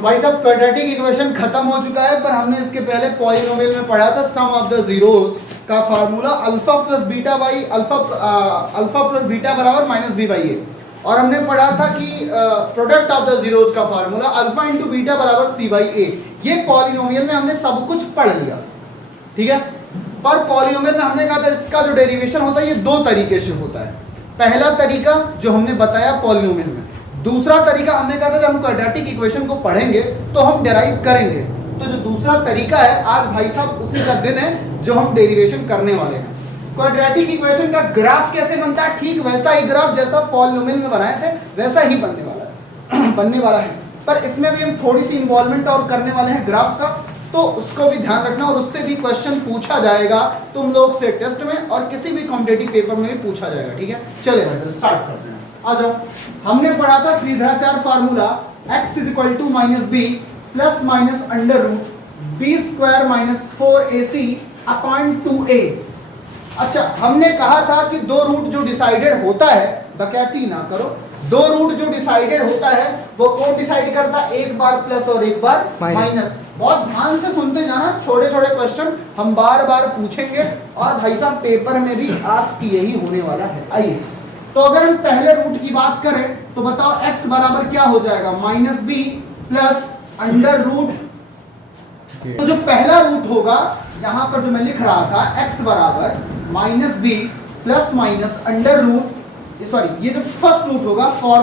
तो भाई साहब क्वाड्रेटिक इक्वेशन खत्म हो चुका है, पर हमने इसके पहले पॉलिनोमियल में पढ़ा था सम ऑफ द जीरोस का formula alpha plus beta by alpha plus beta बराबर माइनस बी बाई ए, और हमने पढ़ा था कि प्रोडक्ट ऑफ द जीरोस का फार्मूला अल्फा इंटू बीटा बराबर सी बाई ए। ये पॉलिनोमियल में हमने सब कुछ पढ़ लिया, ठीक है। पर पॉलिनोमियल में हमने कहा था इसका जो डेरिवेशन होता है ये दो तरीके से होता है। पहला तरीका जो हमने बताया पॉलिनोमियल में, दूसरा तरीका हमने कहा था जब हम क्वाड्रेटिक इक्वेशन को पढ़ेंगे तो हम डेराइव करेंगे। तो जो दूसरा तरीका है आज भाई साहब उसी का दिन है जो हम डेरिवेशन करने वाले हैं। क्वाड्रेटिक इक्वेशन का ग्राफ कैसे बनता है, ठीक वैसा ही ग्राफ जैसा पॉलिनोमियल में बनाए थे वैसा ही बनने वाला है। पर इसमें भी हम थोड़ी सी इन्वॉल्वमेंट और करने वाले हैं ग्राफ का, तो उसको भी ध्यान रखना, और उससे भी क्वेश्चन पूछा जाएगा तुम लोग से टेस्ट में और किसी भी कॉम्पिटिटिव पेपर में भी पूछा जाएगा, ठीक है। चले भाई स्टार्ट करते हैं, आ जाओ। हमने पढ़ा था Shridharacharya formula x equal to minus b plus minus under root b square minus 4ac upon 2a। अच्छा, हमने कहा था कि दो रूट जो डिसाइडेड होता है, बकैती ना करो, दो रूट जो डिसाइडेड होता है वो कौन डिसाइड करता है, एक बार प्लस और एक बार माइनस। बहुत ध्यान से सुनते जाना, छोटे छोटे क्वेश्चन हम बार बार पूछेंगे और भाई साहब पेपर में भी आस्क यही होने वाला है। आइए, तो अगर हम पहले रूट की बात करें तो बताओ x बराबर क्या हो जाएगा, minus b plus under root. तो जो पहला रूट होगा यहां पर जो मैं लिख रहा था x बराबर minus b plus minus under root, sorry ये जो फर्स्ट रूट होगा फॉर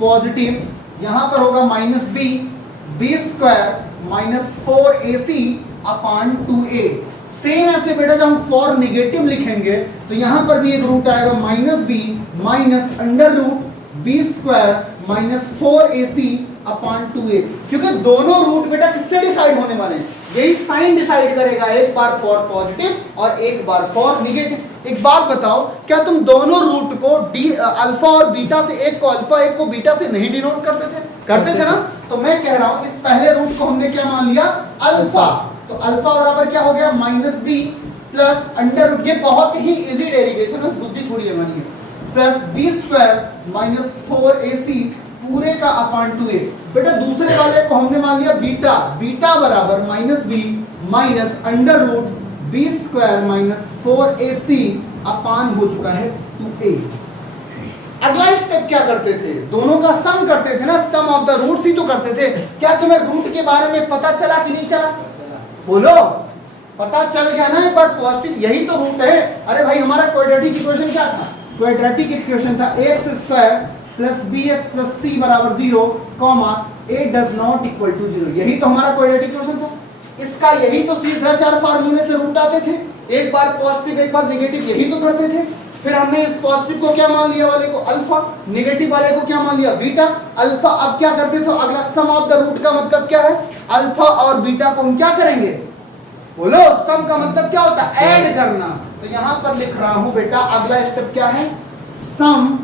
पॉजिटिव यहां पर होगा minus b square minus 4ac upon 2a। Same ऐसे बेटा जब हम फॉर नेगेटिव लिखेंगे तो यहां पर भी एक रूट आएगा minus b minus under root b square minus 4ac upon 2a, क्योंकि दोनों रूट बेटा किससे डिसाइड होने वाले हैं, यही साइन डिसाइड करेगा, एक बार फॉर पॉजिटिव और एक बार फॉर नेगेटिव। एक बात बताओ, क्या तुम दोनों रूट को अल्फा और बीटा से, एक को अल्फा एक को बीटा से नहीं डिनोट करते थे ना। तो मैं कह रहा हूं इस पहले रूट को हमने क्या मान लिया, अल्फा। तो अल्फा बराबर क्या हो गया, minus b plus under root, ये बहुत ही इजी डेरिवेशन है, बुद्धि थोड़ी है मानिए, plus B square minus 4ac पूरे का अपॉन 2a। बेटा दूसरे वाले को हमने मान लिया बीटा बराबर minus b minus under root b square minus 4ac upon हो चुका है 2a। अगला स्टेप क्या करते थे, दोनों का सम करते थे ना, सम ऑफ द रूट्स ही तो करते थे। क्या तुम्हें रूट के बारे में पता चला कि नहीं चला, बोलो, पता चल गया ना एक बार पॉजिटिव, यही तो रूट है। अरे भाई हमारा क्वाड्रेटिक इक्वेशन क्या था, क्वाड्रेटिक इक्वेशन था ax square plus bx plus c बराबर 0 comma a does not equal to 0, यही तो हमारा क्वाड्रेटिक इक्वेशन था। इसका यही तो श्रीधराचार्य फार्मूले से रूट आते थे, एक बार पॉजिटिव एक बार नेगेटिव, यही तो करते थे। फिर हमने इस पॉजिटिव को क्या मान लिया वाले को अल्फा, नेगेटिव वाले को क्या मान लिया बीटा, अल्फा। अब क्या करते थे, अगला सम ऑफ द रूट का मतलब क्या है, अल्फा और बीटा को हम क्या करेंगे, बोलो, सम का मतलब क्या होता है, ऐड करना। तो यहां पर लिख रहा हूं बेटा अगला स्टेप क्या है, sum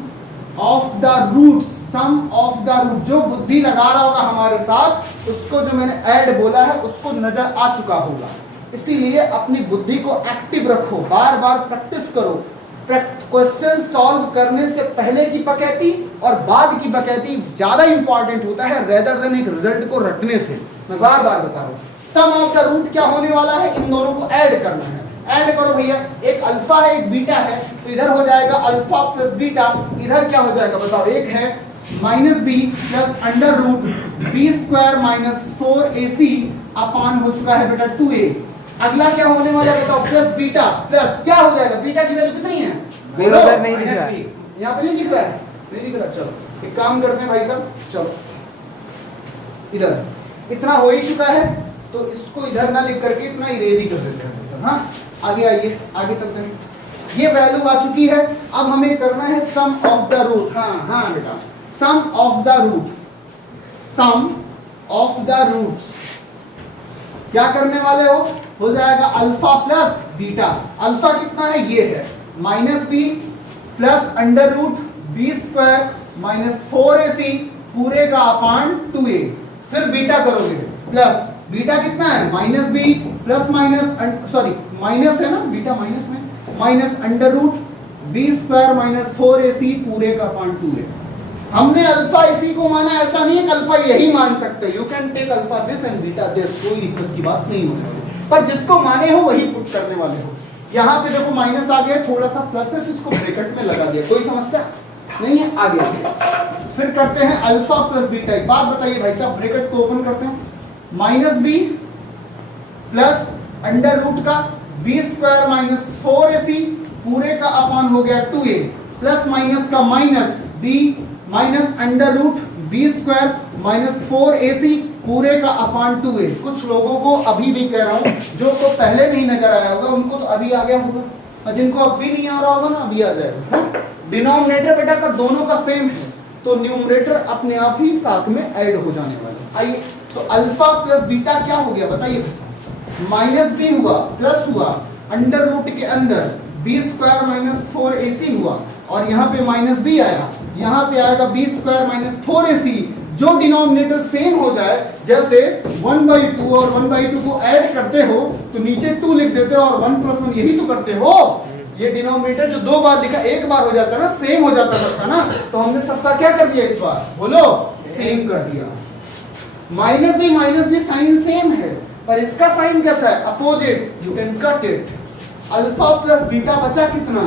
of the root. Sum of the root, जो बुद्धि लगा रहा होगा हमारे साथ उसको जो मैंने ऐड बोला है उसको नजर आ चुका होगा। इसीलिए अपनी बुद्धि को एक्टिव रखो, बार बार प्रैक्टिस करो। क्वेश्चन सॉल्व करने से पहले की बकैती और बाद की बकैती ज्यादा इंपॉर्टेंट होता है रेदर देन एक रिजल्ट को रटने से। मैं बार बार बता रहा हूं, सम ऑफ द रूट क्या होने वाला है, इन दोनों को ऐड करना है। ऐड करो भैया, एक अल्फा है एक बीटा है, तो इधर हो जाएगा अल्फा प्लस बीटा, इधर क्या हो जाएगा बताओ, एक है minus b plus under root b square minus 4ac upon हो चुका है बेटा 2a। अगला क्या होने वाला है बताओ, प्लस बीटा प्लस क्या हो जाएगा, बीटा की वैल्यू कितनी है, नहीं दिख रहा है, यहाँ पे नहीं दिख रहा है, नहीं दिख रहा। चलो एक काम करते हैं भाई साहब, चलो इधर इतना हो ही चुका है तो इसको इधर ना लिख करके इतना इरेज ही कर देते हैं भाई साहब। हाँ आगे आइए, आगे चलते हैं। ये वैल्यू आ चुकी है, अब हमें करना है सम ऑफ द रूट। हाँ बेटा, sum of the root, sum of the roots क्या करने वाले हो जाएगा अल्फा प्लस बीटा। अल्फा कितना है, ये है minus b plus under root b square minus 4ac पूरे का अपॉन 2a। फिर बीटा करोगे, प्लस बीटा कितना है minus b plus minus, sorry minus है ना, बीटा माइनस में, minus under root b square minus 4ac पूरे का अपॉन 2a। हमने अल्फा इसी को माना, ऐसा नहीं है कि अल्फा यही मान सकते, you can take alpha this and beta this, कोई दिक्कत की बात नहीं होगी, पर जिसको माने हो वही पुट करने वाले हो। यहाँ पे देखो माइनस आ गया, थोड़ा सा प्लस है, इसको ब्रैकेट में लगा दिया, कोई समस्या नहीं है, आ गया। फिर करते हैं अल्फा प्लस बीटा। एक बात बताइए भाई साहब, ब्रैकेट को ओपन करते हैं, minus b plus under root का बी स्क्वायर माइनस 4ac पूरे का अपान हो गया 2a प्लस माइनस का minus b minus under root b square minus 4ac पूरे का अपान 2a। कुछ लोगों को अभी भी कह रहा हूं, जो को पहले नहीं नजर आया होगा उनको तो अभी आ गया होगा, और जिनको अब भी नहीं आ रहा होगा ना अभी आ जाएगा। डिनोमिनेटर बेटा का दोनों का सेम है, तो न्यूमरेटर अपने आप ही साथ में ऐड हो जाने वाला। आइए, तो अल्फा प्लस बीटा क्या हो गया बताइए, माइनस बी हुआ प्लस हुआ अंडर रूट के अंदर बी स्क्वायर माइनस 4ac हुआ, और यहाँ पे माइनस बी आया, यहाँ पे आएगा बी स्क्वायर माइनस 4ac। जो डिनोमिनेटर सेम हो जाए, जैसे 1/2 और 1/2 को ऐड करते हो तो नीचे 2 लिख देते हो और 1 + 1 यही तो करते हो। ये डिनोमिनेटर जो 2 बार लिखा एक बार हो जाता है ना, सेम हो जाता सबका ना, तो हमने सबका क्या कर दिया इस बार, बोलो सेम कर दिया। माइनस भी साइन सेम है, पर इसका साइन कैसा है, opposite, you can cut it. Alpha plus beta बचा कितना,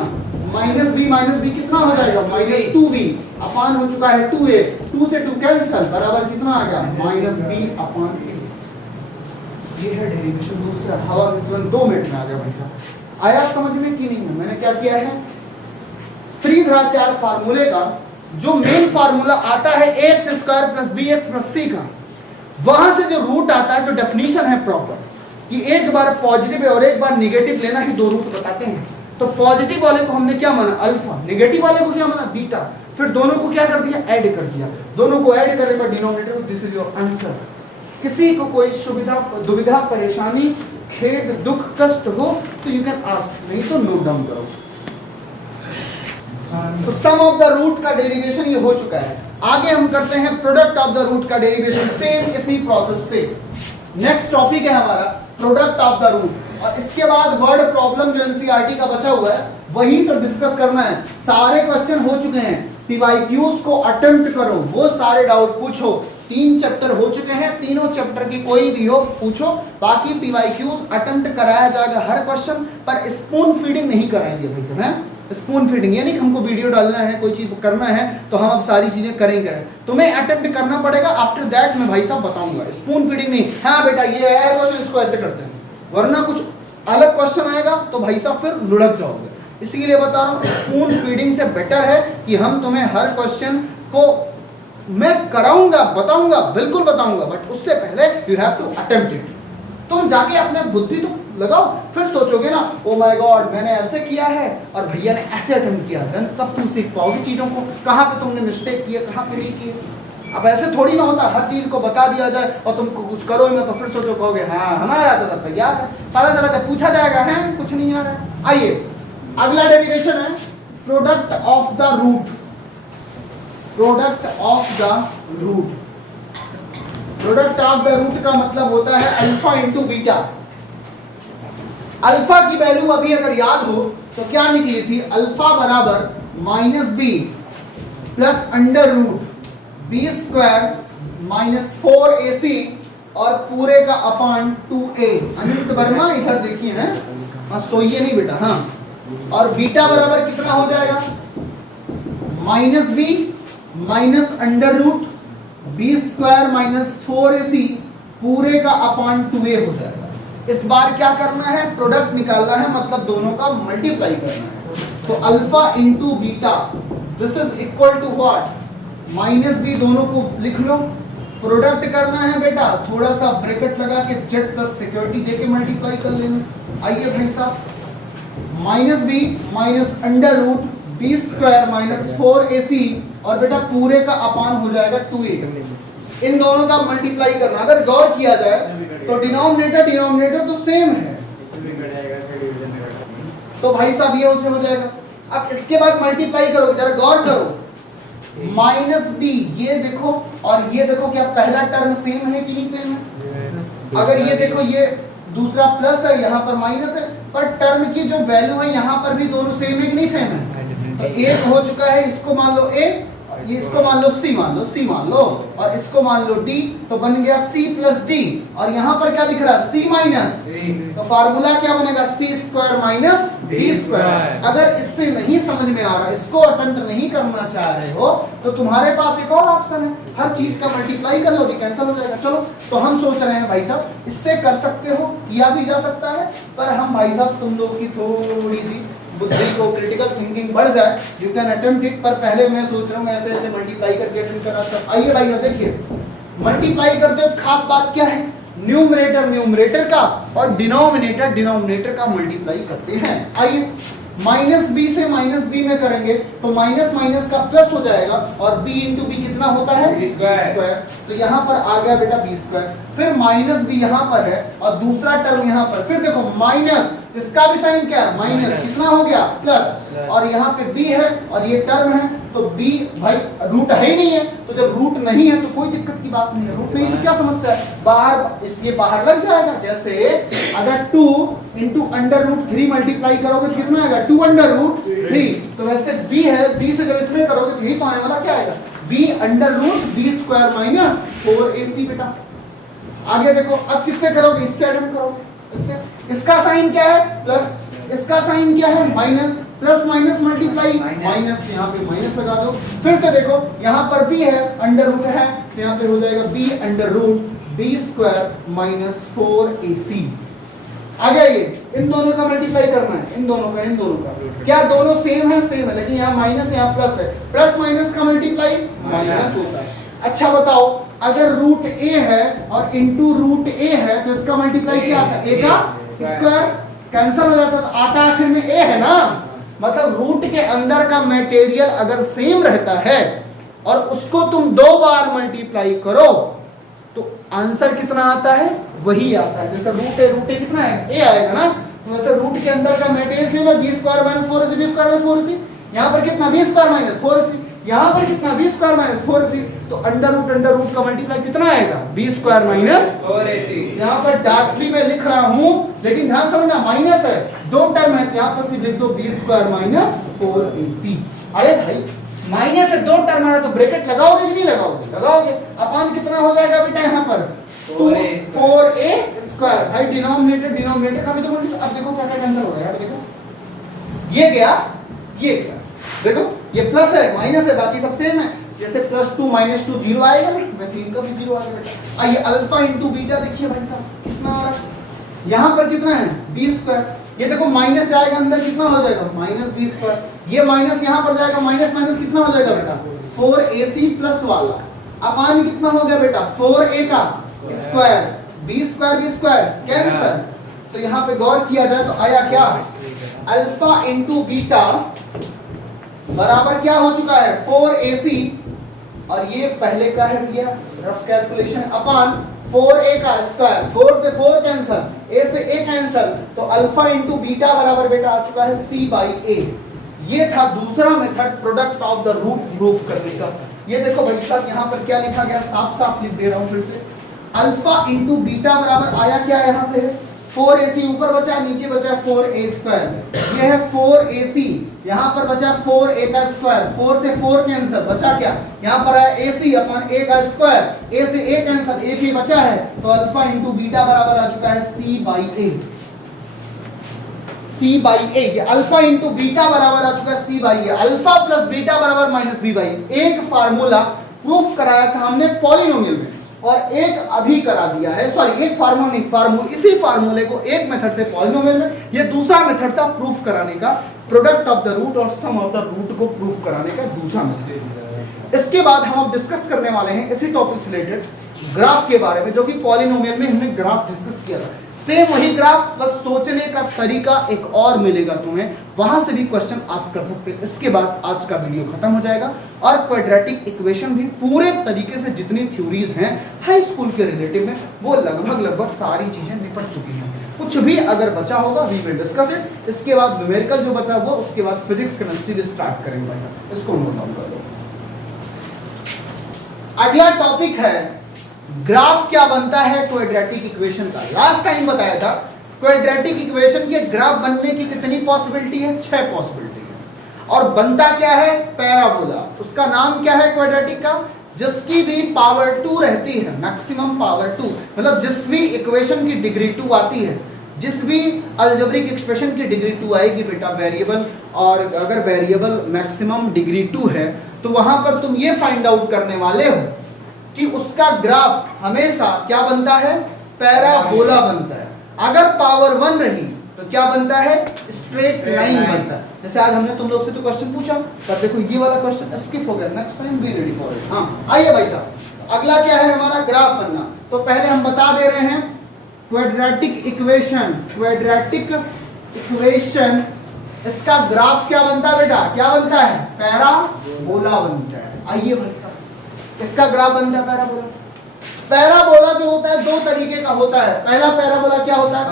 माइनस बी कितना हो जाएगा, माइनस 2b अपान हो चुका है 2a, 2 से 2 कैंसिल, बराबर कितना आ गया, माइनस b अपान a। ये है डेरिवेशन दूसरा, हवा में तुरंत 2 मिनट में आ गया भाई साहब। आया समझ में कि नहीं है? मैंने क्या किया है, श्रीधराचार्य फार्मूले का जो मेन फार्मूला आता है ax square plus bx plus c का, वहां से जो रूट आता है, जो डेफिनेशन है प्रॉपर, कि एक बार पॉजिटिव और एक बार निगेटिव लेना ही 2 रूट बताते हैं। तो पॉजिटिव वाले को हमने क्या माना अल्फा, निगेटिव वाले को क्या माना बीटा, फिर दोनों को क्या कर दिया, ऐड कर दिया। दोनों को ऐड करने पर denominator, this is your answer. किसी को कोई सुविधा दुविधा परेशानी खेद दुख कष्ट हो तो यू कैन आस्क, नहीं तो नोट डाउन करो। तो सम ऑफ द रूट का डेरिवेशन ये हो चुका है। आगे हम करते हैं प्रोडक्ट ऑफ द रूट का डेरिवेशन, सेम इसी प्रोसेस से। नेक्स्ट टॉपिक है हमारा प्रोडक्ट ऑफ द रूट, और इसके बाद वर्ड प्रॉब्लम जो एनसीईआरटी का बचा हुआ है वही सब डिस्कस करना है। सारे क्वेश्चन हो चुके हैं, पीवाईक्यूज को अटेम्प्ट करो, वो सारे डाउट पूछो। 3 चैप्टर हो चुके हैं, तीनों चैप्टर की कोई भी हो पूछो, बाकी पीवाईक्यूज अटेम्प्ट कराया जाएगा हर क्वेश्चन पर। स्पून फीडिंग नहीं कराएंगे भाई साहब, हैं स्पून फीडिंग, यानी कि हमको वीडियो डालना है, कोई चीज करना है तो हम अब सारी चीजें करेंगे, तुम्हें अटेम्प्ट करना पड़ेगा। आफ्टर दैट मैं भाई साहब बताऊंगा, स्पून फीडिंग नहीं। हाँ बेटा ये है क्वेश्चन, इसको ऐसे करते हैं, वरना कुछ अलग क्वेश्चन आएगा तो भाई साहब फिर लुढ़क जाओगे। इसीलिए बता रहा हूँ, स्पून फीडिंग से बेटर है कि हम तुम्हें हर क्वेश्चन को मैं कराऊंगा, बताऊंगा, बिल्कुल बताऊंगा, बट उससे पहले you have to attempt it. तुम जाके अपने बुद्धि तो लगाओ, फिर सोचोगे ना ओ माय गॉड मैंने ऐसे किया है और भैया ने ऐसे अटेम्प्ट किया, देन तब तुम सीख पाओगे चीजों को, कहाँ पे तुमने मिस्टेक किया, कहाँ पे नहीं किया। अब ऐसे थोड़ी ना होता हर चीज को बता दिया जाए और तुम कुछ करो ही मत, तो फिर सोचो कहोगे हाँ हमारा तो सब तैयार है, पता चला जब पूछा जाएगा है कुछ नहीं आ रहा है। आइए अगला डेरिवेशन है product of the root. Product of the root, product of the root का मतलब होता है अल्फा इंटू बीटा। अल्फा की वैल्यू अभी अगर याद हो तो क्या निकली थी, अल्फा बराबर minus b plus under root b square minus 4ac और पूरे का अपान 2a। अनंत वर्मा इधर देखिए हैं, हाँ सोइए नहीं बेटा, हाँ। और बीटा बराबर कितना हो जाएगा, minus b minus under root b square minus 4ac पूरे का अपान 2a हो जाएगा। इस बार क्या करना है, प्रोडक्ट निकालना है, मतलब दोनों का मल्टीप्लाई करना है। तो alpha into beta this is equal to what, minus b, दोनों को लिख लो। प्रोडक्ट करना है बेटा, थोड़ा सा ब्रैकेट लगा के जेड प्लस सिक्योरिटी देके मल्टीप्लाई कर लेना। आइए भाई साहब, minus b minus under root b square minus 4ac और बेटा पूरे का अपान हो जाएगा 2a। इन दोनों का मल्टीप्लाई करना, अगर गौर किया जाए तो डिनोमिनेटर तो सेम है, तो भाई साहब ये हो जाएगा। अब इसके बाद मल्टीप्लाई करो, जरा गौर करो, माइनस बी ये देखो और ये देखो, क्या पहला टर्म सेम है कि नहीं सेम है। अगर ये देखो ये दूसरा प्लस है, यहाँ पर माइनस है, पर टर्म की जो वैल्यू है यहाँ पर भी दोनों सेम है कि नहीं सेम है। तो एक हो चुका है, इसको मान लो ए ये इसको मान लो C मान लो, C मान लो, और इसको मान लो D, तो बन गया C प्लस D, और यहाँ पर क्या लिख रहा है C माइनस, तो फार्मूला क्या बनेगा C square minus D square. अगर इससे नहीं समझ में आ रहा, इसको अटेम्प्ट नहीं करना चाह रहे हो, तो तुम्हारे पास एक और ऑप्शन है, हर चीज का मल्टीप्लाई कर लो, कैंसिल हो जाएगा। चलो, तो हम सोच रहे हैं भाई साहब इससे कर सकते हो, किया भी जा सकता है, पर हम भाई साहब तुम लोग की थोड़ी सी बुद्धि को, क्रिटिकल थिंकिंग बढ़ जाए, यू कैन अटेम्प्ट इट, पर पहले मैं सोच रहा हूँ ऐसे ऐसे मल्टीप्लाई करके अटेम्प्ट करा था। आइए भाई अब देखिए, मल्टीप्लाई करते हो खास बात क्या है, न्यूमरेटर न्यूमरेटर का और डिनोमिनेटर डिनोमिनेटर का मल्टीप्लाई करते हैं। आइए, माइनस बी से माइनस बी में करेंगे तो माइनस माइनस का प्लस हो जाएगा, और b इंटू बी कितना होता है b स्क्वायर, तो यहाँ पर आ गया बेटा b स्क्वायर, फिर माइनस बी यहाँ पर है और दूसरा टर्म यहाँ पर, फिर देखो माइनस, इसका भी साइन क्या है माइनस, कितना हो गया प्लस, और यहाँ पे b है और ये टर्म है, तो b भाई रूट है ही नहीं है, तो जब रूट नहीं है तो कोई दिक्कत की बात नहीं है, रूट नहीं है तो क्या समस्या है, बाहर, इसलिए बाहर लग जाएगा। जैसे अगर 2 इंटू अंडर रूट 3 मल्टीप्लाई करोगे तो कितना आएगा 2 अंडर रूट 3, तो वैसे b है, b से जब इसमें करोगे तो यही तो आने वाला, क्या आएगा b under root b square minus 4ac बेटा। आगे देखो, अब किससे करोगे, इससे ऐड करोगे, इससे, इसका साइन क्या है प्लस, इसका साइन क्या है minus, plus minus multiply minus, यहाँ पे माइनस लगा दो, फिर से देखो यहाँ पर b है, अंडर रूट है, तो यहाँ पे हो जाएगा b under root b square minus 4ac। आ गया ये, इन दोनों का मल्टीप्लाई करना है, इन दोनों का, क्या दोनों सेम है, सेम है, लेकिन यहाँ माइनस यहाँ प्लस है, प्लस माइनस का मल्टीप्लाई माइनस होता है। अच्छा बताओ, अगर रूट a है और इंटू रूट a है तो इसका मल्टीप्लाई क्या आता है, a का स्क्वायर, कैंसिल हो जाता है, तो आता आखिर में a है ना, मतलब रूट के अंदर का मटेरियल अगर सेम रहता है और उसको तुम 2 बार मल्टीप्लाई करो तो आंसर कितना आता है, वही आता है। जैसे रूट ए कितना है, a आएगा ना, तो वैसे रूट के अंदर का मटेरियल सेम है, b square minus 4ac, b square minus 4ac, यहाँ पर कितना b स्क्वायर माइनस 4ac, यहाँ पर कितना b स्क्वायर माइनस 4ac, तो अंडर रूट का मल्टीप्लाई कितना आएगा b स्क्वायर माइनस 4ac। यहाँ पर डार्कली में लिख रहा हूँ, लेकिन ध्यान समझना माइनस है, 2 टर्म है, यहाँ पर सिर्फ लिख दो b स्क्वायर माइनस 4ac। अरे भाई माइनस है, 2 टर्म है तो ब्रैकेट लगाओगे कि नहीं लगाओगे, लगाओगे, अपान कितना हो जाएगा बेटा यहाँ पर 4a स्क्वायर, भाई डिनोमिनेटर डिनोमिनेटर का भी तो मल्टीप्लाई, अब देखो क्या क्या कैंसिल हो रहा है, देखो ये गया, ये गया, देखो ये प्लस है माइनस है, बाकी सब सेम है, जैसे +2 -2 0 आएगा ना, वैसे इनका भी 0 आएगा बेटा। आइए अल्फा इंटू बीटा देखिए भाई साहब कितना आ रहा है, यहाँ पर कितना है b स्क्वायर, ये देखो माइनस आएगा अंदर, कितना हो जाएगा -b स्क्वायर, ये माइनस यहाँ पर जाएगा, माइनस माइनस कितना हो जाएगा बेटा 4ac प्लस वाला, अपान कितना हो गया बेटा 4a का स्क्वायर, b स्क्वायर कैंसिल, तो यहाँ पे गौर किया जाए तो आया क्या, अल्फा इंटू बीटा बराबर क्या हो चुका है 4ac, और ये पहले का है भैया रफ कैलकुलेशन, अपान 4a का स्क्वायर, 4 से 4 कैंसिल, a से a कैंसिल, तो अल्फा इंटू बीटा बराबर बेटा आ चुका है c बाई a। ये था दूसरा method product of the root proof करने का। ये देखो भाई साहब यहाँ पर क्या लिखा गया, साफ साफ लिख दे रहा हूँ फिर से, अल्फा इंटू बीटा बराबर आया क्या, यहाँ से है 4ac, ऊपर बचा नीचे बचा 4a स्क्वायर, ये है 4ac, यहाँ पर बचा 4a का स्क्वायर, 4 से 4 कैंसिल, बचा क्या, यहाँ पर आया ac अपॉन a का स्क्वायर, a से a कैंसिल, एक ही बचा है, तो अल्फा इंटू बीटा बराबर आ चुका है c by a, c by a, ये अल्फा इंटू बीटा बराबर आ चुका है c by a, alpha plus beta बराबर माइनस b बाई, एक फार्मूला प्रूफ कराया था हमने पॉलिनोमियल में, और एक अभी करा दिया है, सॉरी एक फार्मूला नहीं, फार्मूला, इसी फार्मूले को एक मेथड से पॉलिनोमियल में, ये दूसरा मेथड था प्रूफ कराने का, प्रोडक्ट ऑफ द रूट और सम ऑफ द रूट को प्रूफ कराने का दूसरा मेथड। इसके बाद हम अब डिस्कस करने वाले हैं इसी टॉपिक से रिलेटेड ग्राफ के बारे में, जो कि पॉलिनोमियल में हमने ग्राफ डिस्कस किया था, सेम वही ग्राफ, बस सोचने का तरीका एक और मिलेगा तुम्हें, वहां से भी क्वेश्चन आस्क कर सकते हैं। इसके बाद आज का वीडियो खत्म हो जाएगा, और क्वाड्रेटिक इक्वेशन भी पूरे तरीके से जितनी थ्योरीज हैं हाई स्कूल के रिलेटिव में, वो लगभग सारी चीजें निपट चुकी हैं। कुछ भी अगर बचा होगा वी विल डिस्कस इट। इसके बाद न्यूमेरिकल जो बचा हुआ, उसके बाद फिजिक्स केमिस्ट्री स्टार्ट करेंगे भाई साहब, इसको नोट डाउन कर लो। अगला टॉपिक है ग्राफ क्या बनता है क्वाड्रेटिक इक्वेशन का। लास्ट टाइम बताया था क्वाड्रेटिक इक्वेशन के ग्राफ बनने की कितनी पॉसिबिलिटी है, 6 पॉसिबिलिटी है। और बनता क्या है, पैराबोला। उसका नाम क्या है क्वाड्रेटिक का, जिसकी भी पावर 2 रहती है, मैक्सिमम पावर 2, मतलब जिस भी इक्वेशन की डिग्री 2 आती है, जिस भी अलजेब्रिक एक्सप्रेशन की डिग्री 2 आएगी बेटा वेरिएबल, और अगर वेरिएबल मैक्सिमम डिग्री 2 है तो वहां पर तुम ये फाइंड आउट करने वाले हो कि उसका ग्राफ हमेशा क्या बनता है, पैराबोला बनता है। अगर पावर 1 रही तो क्या बनता है, स्ट्रेट लाइन बनता है। जैसे आज हमने तुम लोग से तो क्वेश्चन पूछा, पर देखो ये वाला क्वेश्चन स्किप हो गया, next time be ready for it. हाँ आइए भाई साहब, अगला क्या है हमारा, ग्राफ बनना। तो पहले हम बता दे रहे हैं क्वाड्रेटिक इक्वेशन, क्वाड्रेटिक इक्वेशन, इसका ग्राफ क्या बनता है बेटा, क्या बनता है, पैराबोला बनता है। आइए भाई साहब, इसका ग्राफ बनता है पैराबोला। पैराबोला जो होता है दो तरीके का होता है। पहला पैराबोला क्या होता है,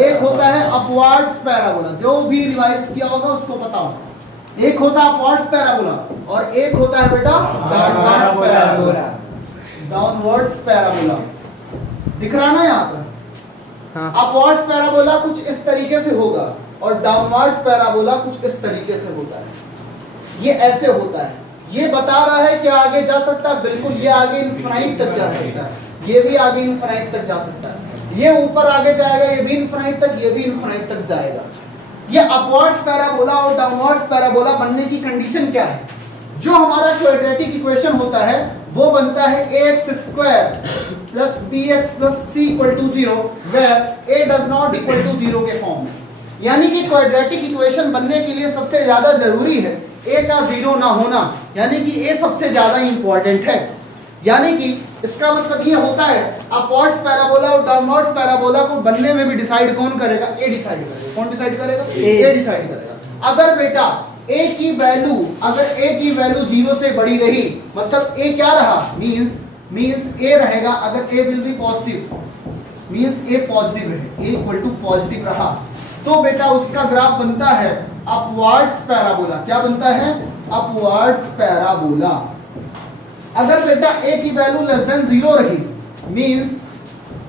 एक होता है अपवर्ड्स पैराबोला, जो भी रिवाइज किया होगा उसको पता होगा। एक होता है अपवर्ड्स पैराबोला और एक होता है बेटा डाउनवर्ड्स पैराबोला। डाउनवर्ड्स पैराबोला दिख रहा ना यहाँ पर। हाँ। अपवर्ड्स पैराबोला कुछ इस तरीके से होगा और डाउनवर्ड्स पैराबोला कुछ इस तरीके से होता है। ये ऐसे होता है, ये बता रहा है कि आगे जा सकता है, बिल्कुल ये आगे इनफाइनाइट तक जा सकता है, ये भी आगे इनफाइनाइट तक जा सकता है, ये ऊपर आगे जाएगा, ये भी इनफाइनाइट तक, ये भी इनफाइनाइट तक जाएगा। ये अपवर्ड्स पैराबोला और डाउनवर्ड्स पैराबोला बनने की कंडीशन क्या है, जो हमारा क्वाड्रेटिक इक्वेशन होता है वो बनता है ax² plus bx plus c equal to 0 where a does not equal to 0 के फॉर्म में। यानी कि क्वाड्रेटिक इक्वेशन बनने के लिए सबसे ज्यादा जरूरी है a का 0 ना होना, यानी कि a सबसे ज्यादा इंपॉर्टेंट है। यानी कि इसका मतलब ये होता है अपवर्ड्स पैराबोला और डाउनवर्ड्स पैराबोला को बनने में भी डिसाइड कौन करेगा, a डिसाइड करेगा। कौन डिसाइड करेगा, a डिसाइड करेगा। अगर बेटा a की वैल्यू, अगर a की वैल्यू 0 से बड़ी रही, मतलब a क्या रहा, मींस a रहेगा, अगर a will be positive, means a positive रहे, a इक्वल टू पॉजिटिव रहा, तो बेटा उसका ग्राफ बनता है अपवर्ड्स पैराबोला। क्या बनता है, अपवर्ड्स पैराबोला। अगर बेटा a की वैल्यू लेस देन 0 रही, means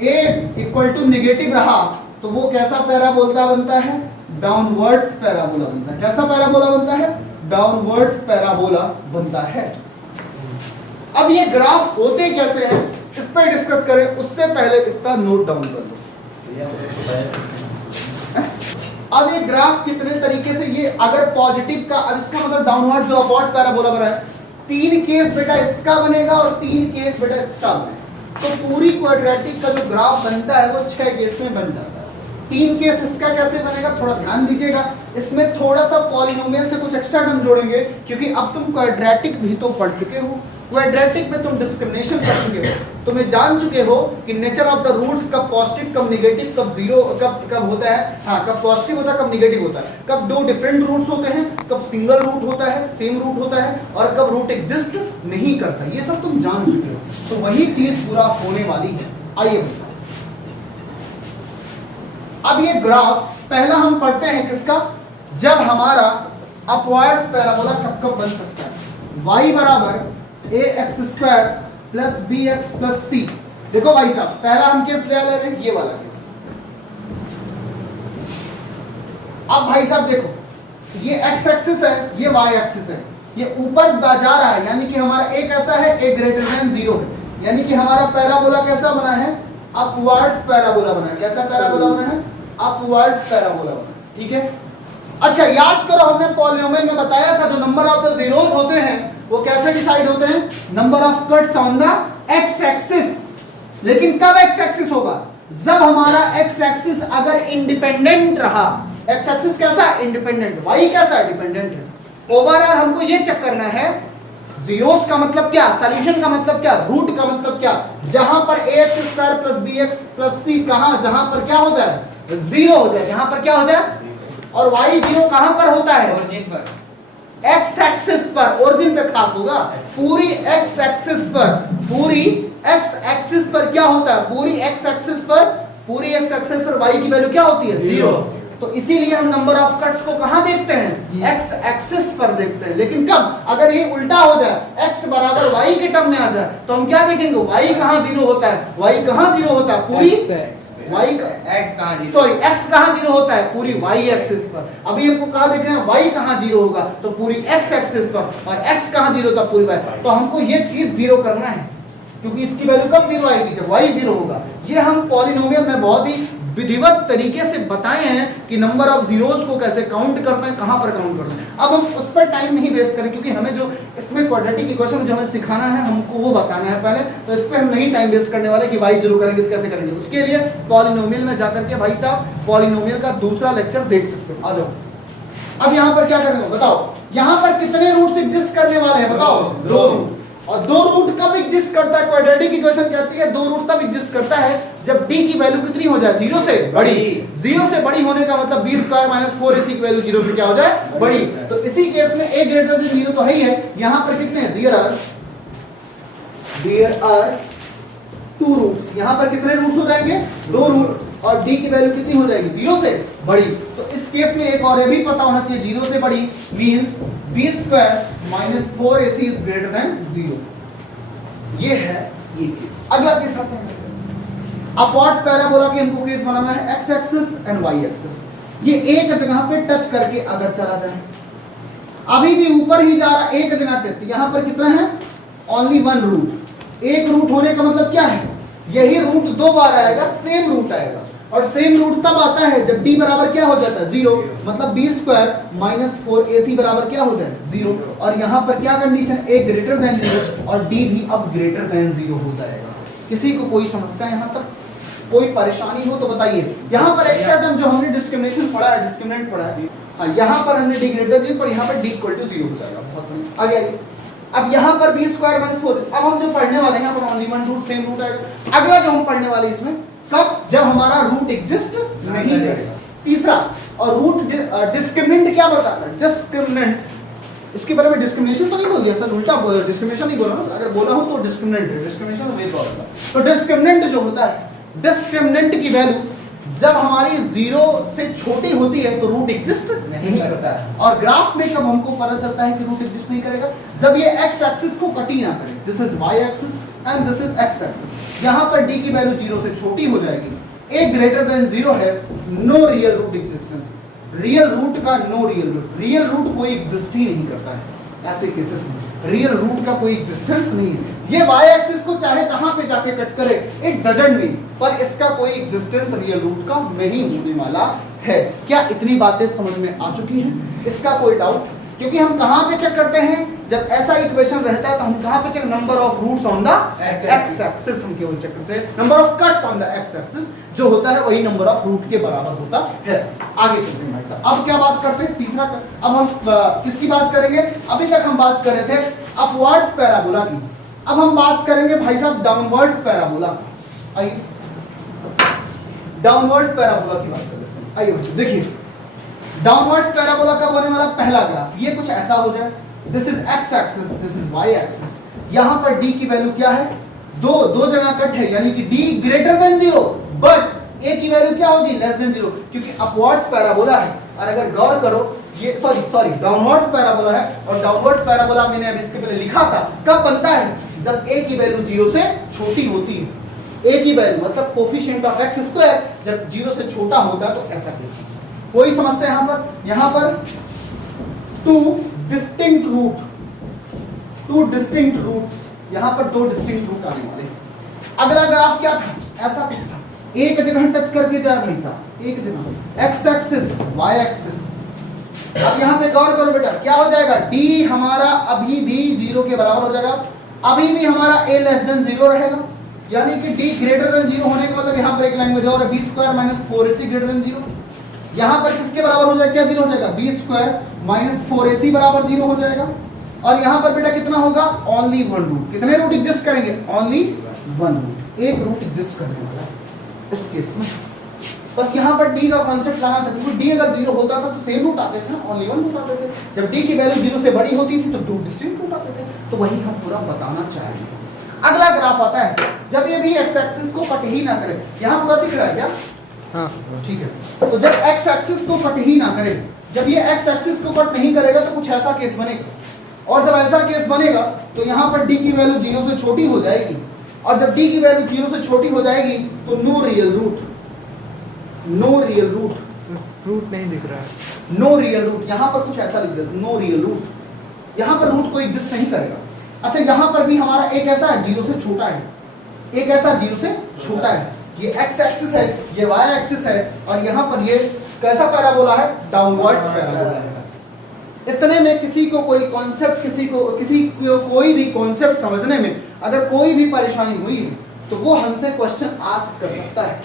a equal to negative रहा, तो वो कैसा पैराबोला बनता है, डाउनवर्ड्स पैराबोला बनता है। कैसा पैराबोला बनता है, डाउनवर्ड्स पैराबोला बनता है। अब ये ग्राफ होते कैसे हैं इस पर डिस्कस करें, उससे पहले इतना नोट डाउन कर लो। अब ये ग्राफ कितने तरीके से, ये अगर पॉजिटिव का, अब इसका मतलब डाउनवर्ड जो अपवर्ड्स पैराबोला बना है, 3 केस बेटा इसका बनेगा और 3 केस बेटा इसका बनेगा। तो पूरी क्वाड्रेटिक का जो ग्राफ बनता है वो 6 केस में बन जाता है। 3 केस इसका कैसे बनेगा, थोड़ा ध्यान दीजिएगा, इसमें थोड़ा सा पॉलिनोमियल से कुछ एक्स्ट्रा टर्म जोड़ेंगे, क्योंकि अब तुम क्वाड्रेटिक भी तो पढ़ चुके हो, क्वाड्रेटिक में तुम डिस्क्रिमिनेशन कर चुके हो, तुम्हें जान चुके हो कि नेचर ऑफ द रूट्स, कब पॉजिटिव कब नेगेटिव, कब जीरो कब होता है, हाँ कब पॉजिटिव होता है कब नेगेटिव होता है, कब दो डिफरेंट रूट्स होते हैं, कब सिंगल रूट होता है, सेम रूट होता है, और कब रूट एग्जिस्ट नहीं करता, ये सब तुम जान चुके हो। तो वही चीज पूरा होने वाली है। आइए अब ये ग्राफ पहला हम पढ़ते हैं किसका, जब हमारा अपवर्ड्स पैराबोला कब कब बन सकता है, y बराबर ax² plus bx plus c। देखो भाई साहब, पहला हम केस ले रहे हैं, ये वाला केस। अब भाई साहब देखो, ये x एक्सिस है, ये y एक्सिस है, ये ऊपर जा रहा है, यानी कि हमारा a कैसा है, a ग्रेटर देन 0 है, यानी कि हमारा पैराबोला कैसा बना है, अपवर्ड्स पैराबोला बना है। कैसा पैराबोला बना है, अपवर्ड्स पैराबोला बना, ठीक है। अच्छा याद करो, हमने पॉलिनोमियल में बताया था जो नंबर ऑफ द जीरोस होते हैं वो कैसे डिसाइड होते हैं, number of cuts on the x axis. लेकिन कब एक्स एक्सिस होगा, जब हमारा एक्स एक्सिस अगर इंडिपेंडेंट रहा। एक्स एक्सिस कैसा, इंडिपेंडेंट, वाई कैसा, डिपेंडेंट है। ओवरऑल हमको ये चेक करना है, जीरोस का मतलब क्या, सॉल्यूशन का मतलब क्या, रूट का मतलब क्या, जहां पर ax² plus bx plus c, कहां, जहां पर क्या हो जाए, 0 हो जाए, यहां पर क्या हो जाए, और y 0 कहां पर होता है, ओरिजिन पर, x एक्सिस पर, ओरिजिन पे खास होगा, पूरी x एक्सिस पर, पूरी x एक्सिस पर क्या होता है, पूरी x एक्सिस पर, पूरी x एक्सिस पर y की वैल्यू क्या होती है, 0। तो इसीलिए हम नंबर ऑफ कट्स को कहां देखते हैं, x एक्सिस पर देखते हैं। लेकिन कब, अगर ये उल्टा हो जाए, x बराबर y के टर्म में आ जाए, तो हम क्या देखेंगे, y कहां 0 होता है, y कहां 0 होता है, पूरी y का x कहाँ जीरो, सॉरी x कहाँ जीरो होता है? पूरी y एक्सिस पर। अभी हमको कहा देखना है y कहाँ जीरो होगा, तो पूरी x एक्सिस पर, और x कहाँ जीरो होता? पूरी y। तो हमको ये चीज जीरो करना है, क्योंकि इसकी वैल्यू कब जीरो आएगी? जब y जीरो होगा। ये हम पॉलिनोमियल में बहुत ही विधिवत तरीके से बताए हैं कि नंबर ऑफ जीरोस को कैसे काउंट करते हैं, कहां पर काउंट करते हैं। अब हम उस पर टाइम नहीं वेस्ट करें, क्योंकि हमें जो इसमें क्वाड्रेटिक इक्वेशन जो हमें सिखाना है, हमको वो बताना है पहले, तो इस पर हम नहीं टाइम वेस्ट करने वाले कि y जीरो करेंगे तो कैसे करेंगे। उसके लिए पॉलिनोमियल में जाकर के भाई साहब पॉलिनोमियल का दूसरा लेक्चर देख सकते हो। आ जाओ। अब यहाँ पर क्या करने बताओ, यहाँ पर कितने रूट्स एग्जिस्ट करने वाले हैं बताओ? 2 रूट। और 2 रूट कब एग्जिस्ट करता है? क्वाड्रेटिक इक्वेशन कहती है 2 रूट तब एग्जिस्ट करता है जब d की वैल्यू कितनी हो जाए? 0 से बड़ी। 0 से बड़ी होने का मतलब b स्क्वायर माइनस 4ac की वैल्यू 0 से क्या हो जाए? बड़ी। तो इसी केस में a ग्रेटर देन 0 तो है ही है। यहां पर कितने हैं? There are 2 roots. यहां पर कितने रूट्स हो जाएंगे? 2 रूट। और d की वैल्यू कितनी हो जाएगी? 0 से बड़ी। तो इस केस में एक और ये भी पता होना चाहिए, 0 से बड़ी means b square minus 4ac is greater than 0। ये है ये केस। अगला केस आता है, अपवर्ड पैराबोला की हमको केस बनाना है, x axis and y axis. ये एक जगह पे टच करके अगर चला जाए, अभी भी ऊपर ही जा रहा, एक जगह टच, यहां पर कितना है? Only 1 root. एक रूट होने का मतलब क्या है? यही रूट 2 बार आएगा, सेम रूट आएगा। और सेम रूट तब आता है जब d बराबर क्या हो जाता है? 0। मतलब b स्क्वायर माइनस 4ac बराबर क्या हो जाए? 0। और यहाँ पर क्या कंडीशन? a ग्रेटर देन 0 और d भी अब ग्रेटर देन 0 हो जाएगा। किसी को कोई समस्या यहाँ तक, कोई परेशानी हो तो बताइए। यहाँ पर एक्स्ट्रा टर्म जो हमने डिस्क्रिमिनेशन पढ़ा है, डिस्क्रिमिनेंट पढ़ा है, हाँ यहाँ पर हमने d ग्रेटर देन 0 पर यहाँ पर d इक्वल टू 0 हो जाएगा। बहुत बढ़िया। आगे आइए। अब यहाँ पर b स्क्वायर माइनस 4, अब हम जो पढ़ने वाले हैं यहाँ पर ओनली 1 रूट, सेम रूट आएगा। अगला जो हम पढ़ने वाले इसमें कब? जब हमारा रूट एग्जिस्ट नहीं करेगा। तीसरा, और रूट डिस्क्रिमिनेंट क्या बताता है? डिस्क्रिमिनेंट, इसके बारे में डिस्क्रिमिनेशन तो नहीं बोल दिया सर, उल्टा डिस्क्रिमिनेशन नहीं बोला ना, अगर बोला हो तो डिस्क्रिमिनेंट है, डिस्क्रिमिनेशन तो वही बोला। तो डिस्क्रिमिनेंट जो होता है, डिस्क्रिमिनेंट की वैल्यू जब हमारी 0 से छोटी होती है तो रूट एग्जिस्ट नहीं करता है। और ग्राफ में कब हमको पता चलता है कि रूट एग्जिस्ट नहीं करेगा? जब ये x एक्सिस को कट ही ना करे। This is y axis and this is x axis. यहाँ पर d की वैल्यू 0 से छोटी हो जाएगी, a ग्रेटर देन 0 है, no real root existence. Real root का no real root, real root कोई एग्जिस्ट ही नहीं करता है ऐसे केसेस में, रियल रूट का कोई एग्जिस्टेंस नहीं है। ये y एक्सिस को चाहे जहां पे जाके कट करे, इट डजंट मीन, पर इसका कोई एग्जिस्टेंस रियल रूट का नहीं होने वाला है। क्या इतनी बातें समझ में आ चुकी हैं? इसका कोई डाउट? क्योंकि हम कहां पे चेक करते हैं जब ऐसा इक्वेशन रहता है, तो हम कहां पे check? Number of roots on the x axis हम केवल चेक करते हैं। Number of cuts on the x axis जो होता है वही नंबर ऑफ रूट के बराबर होता है। आगे चलते हैं भाई साहब। अब क्या बात करते हैं? तीसरा। अब हम किसकी बात करेंगे? अभी तक हम बात कर रहे थे अपवर्ड्स पैराबोला की, अब हम बात करेंगे भाई साहब डाउनवर्ड्स पैराबोला की। आइए डाउनवर्ड्स पैराबोला की बात कर लेते हैं। आइए बच्चों देखिए, डाउनवर्ड्स पैराबोला कब होने वाला? पहला ग्राफ ये कुछ ऐसा हो जाए, this is x axis, this is y axis. यहां पर d की वैल्यू क्या है? दो जगह कट है, यानी कि d greater than 0, but a की वैल्यू क्या होगी? लेस देन 0, क्योंकि अपवर्ड्स पैराबोला है। और अगर गौर करो, ये सॉरी डाउनवर्ड्स पैराबोला है, और डाउनवर्ड्स पैराबोला मैंने अभी इसके पहले लिखा था, कब बनता है? जब a की वैल्यू 0 से छोटी होती है। a की वैल्यू मतलब कोफिशिएंट ऑफ x स्क्वायर जब 0 से छोटा होता है तो ऐसा केस है। कोई समस्या यहाँ पर? यहाँ पर 2 डिस्टिंक्ट रूट्स, यहाँ पर 2 डिस्टिंक्ट रूट आने वाले। अगला ग्राफ क्या था? ऐसा कुछ था, एक जगह टच करके जाए भाई साहब, एक जगह x एक्सिस y एक्सिस। अब यहाँ पे गौर करो बेटा, क्या हो जाएगा? d हमारा अभी भी 0 के बराबर हो जाएगा, अभी भी हमारा a लेस देन 0 रहेगा, यानी कि d ग्रेटर देन 0 होने का मतलब यहाँ पर एक लैंग्वेज और है, b square minus 4ac greater than 0। यहाँ पर किसके बराबर हो जाएगा? क्या 0 हो जाएगा? b स्क्वायर माइनस 4ac बराबर 0 हो जाएगा। और यहाँ पर बेटा कितना होगा? Only 1 root. कितने रूट एग्जिस्ट करेंगे? ओनली 1 रूट, एक रूट एग्जिस्ट करने वाला है इस केस में। बस यहाँ पर d का कॉन्सेप्ट लाना था, क्योंकि d अगर 0 होता था तो सेम रूट आते थे, ओनली 1 रूट आते थे। जब d की वैल्यू 0 से बड़ी होती थी तो 2 डिस्टिंक्ट रूट आते थे। तो वही हम पूरा बताना चाहेंगे। अगला ग्राफ आता है जब ये भी x एक्सिस को कट ही ना करे। यहाँ पूरा दिख रहा है क्या? हाँ ठीक है। तो जब x एक्सिस को कट ही ना करे, जब ये x एक्सिस को कट नहीं करेगा तो कुछ ऐसा केस बनेगा, और जब ऐसा केस बनेगा तो यहाँ पर d की वैल्यू 0 से छोटी हो जाएगी, और जब d की वैल्यू 0 से छोटी हो जाएगी तो no real root, no real root, root नहीं दिख रहा है। नो रियल रूट, यहां पर कुछ ऐसा लिख दे, नो रियल रूट, यहां पर रूट कोई एग्जिस्ट नहीं करेगा। अच्छा यहां पर भी हमारा एक ऐसा है जीरो से छोटा है, एक ऐसा जीरो से छोटा है, ये एक्स एक्सिस है, ये वाई एक्सिस है, और यहां पर ये कैसा पैराबोला है, डाउनवर्ड्स पैराबोला है। इतने में किसी को कोई कॉन्सेप्ट, किसी को कोई भी कॉन्सेप्ट समझने में अगर कोई भी परेशानी हुई है तो वो हमसे क्वेश्चन आस्क कर सकता है।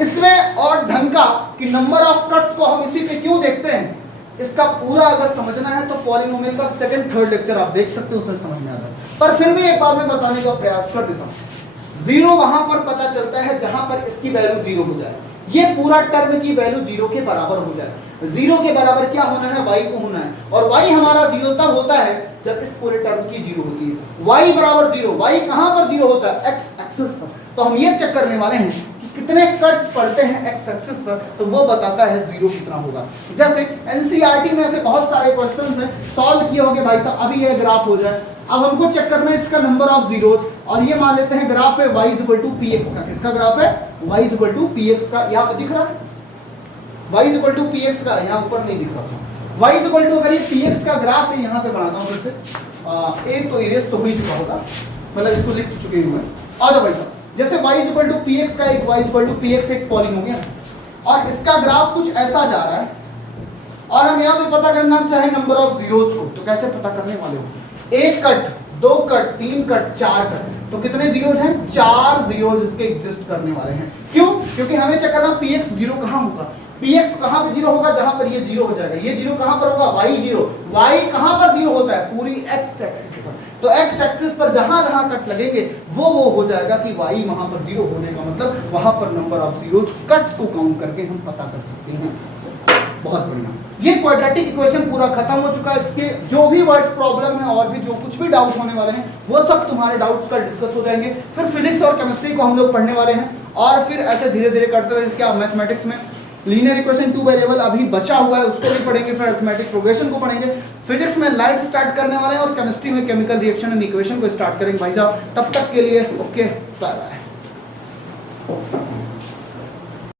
इसमें और ढंग का कि नंबर ऑफ कट्स को हम इसी पे क्यों देखते हैं, इसका पूरा अगर समझना है तो पॉलिनोमियल का सेकंड थर्ड लेक्चर आप देख सकते हो, उसमें समझ में आता है। पर फिर भी एक बार मैं बताने का प्रयास कर देता हूं। जीरो वहां पर पता चलता है जहां पर इसकी वैल्यू जीरो हो जाए, ये पूरा टर्म की वैल्यू जीरो के बराबर हो जाए। जीरो के बराबर क्या होना है, y को होना है, और y हमारा जीरो तब होता है जब इस पूरे टर्म की जीरो होती है। y बराबर जीरो, y कहां पर जीरो होता है, x एक्सिस पर। तो हम ये चेक करने वाले हैं कि कितने कट्स पड़ते हैं x एक्सिस पर, तो वो बताता है जीरो कितना होगा। जैसे एनसीईआरटी में ऐसे बहुत सारे क्वेश्चंस हैं, सॉल्व किए होंगे भाई साहब। अभी ये ग्राफ हो जाए, अब हमको चेक करना है इसका नंबर ऑफ जीरोज, और ये मान लेते हैं ग्राफ है y इक्वल टू px का। किसका ग्राफ है, y इक्वल टू px का। यहाँ पे दिख रहा है y इक्वल टू px का, यहाँ ऊपर नहीं दिख रहा। y इक्वल टू अगर ये px का ग्राफ है, यहाँ पे बनाता हूँ फिर से, एक तो इरेज तो हो ही चुका होगा, मतलब इसको लिख चुके हुए हैं। और भाई साहब जैसे y इक्वल टू px का, एक y इक्वल टू px एक पॉलिनोमियल है, और इसका ग्राफ कुछ ऐसा जा रहा है, और हम यहाँ पे पता करना चाहे नंबर ऑफ जीरोज को, तो कैसे पता करने वाले हो, एक कट, दो कट, तीन कट, चार कट, तो कितने जीरोज हैं, चार जीरोज इसके एग्जिस्ट करने वाले हैं। क्यों, क्योंकि हमें चेक करना px जीरो कहां होगा, px कहां पे जीरो होगा, जहां पर ये जीरो हो जाएगा। ये जीरो कहां पर होगा, y जीरो, y कहां पर जीरो होता है, पूरी x एक्सिस पर। तो x एक्सिस पर जहां जहां कट लगेंगे वो हो जाएगा कि y वहां पर जीरो होने का मतलब वहां पर नंबर ऑफ जीरोज, कट्स को काउंट करके हम पता कर सकते हैं। बहुत बढ़िया, ये क्वाड्रेटिक इक्वेशन पूरा खत्म हो चुका है। इसके जो भी वर्ड्स प्रॉब्लम है और भी जो कुछ भी डाउट होने वाले हैं वो सब तुम्हारे डाउट्स का डिस्कस हो जाएंगे। फिर फिजिक्स और केमिस्ट्री को हम लोग पढ़ने वाले हैं, और फिर ऐसे धीरे धीरे करते हुए क्या मैथमेटिक्स में लीनियर इक्वेशन टू वेरिएबल अभी बचा हुआ है, उसको भी पढ़ेंगे, फिर अरिथमेटिक प्रोग्रेशन को पढ़ेंगे। फिजिक्स में लाइट स्टार्ट करने वाले हैं, और केमिस्ट्री में केमिकल रिएक्शन एंड इक्वेशन को स्टार्ट करेंगे भाई साहब। तब तक के लिए ओके, बाय बाय।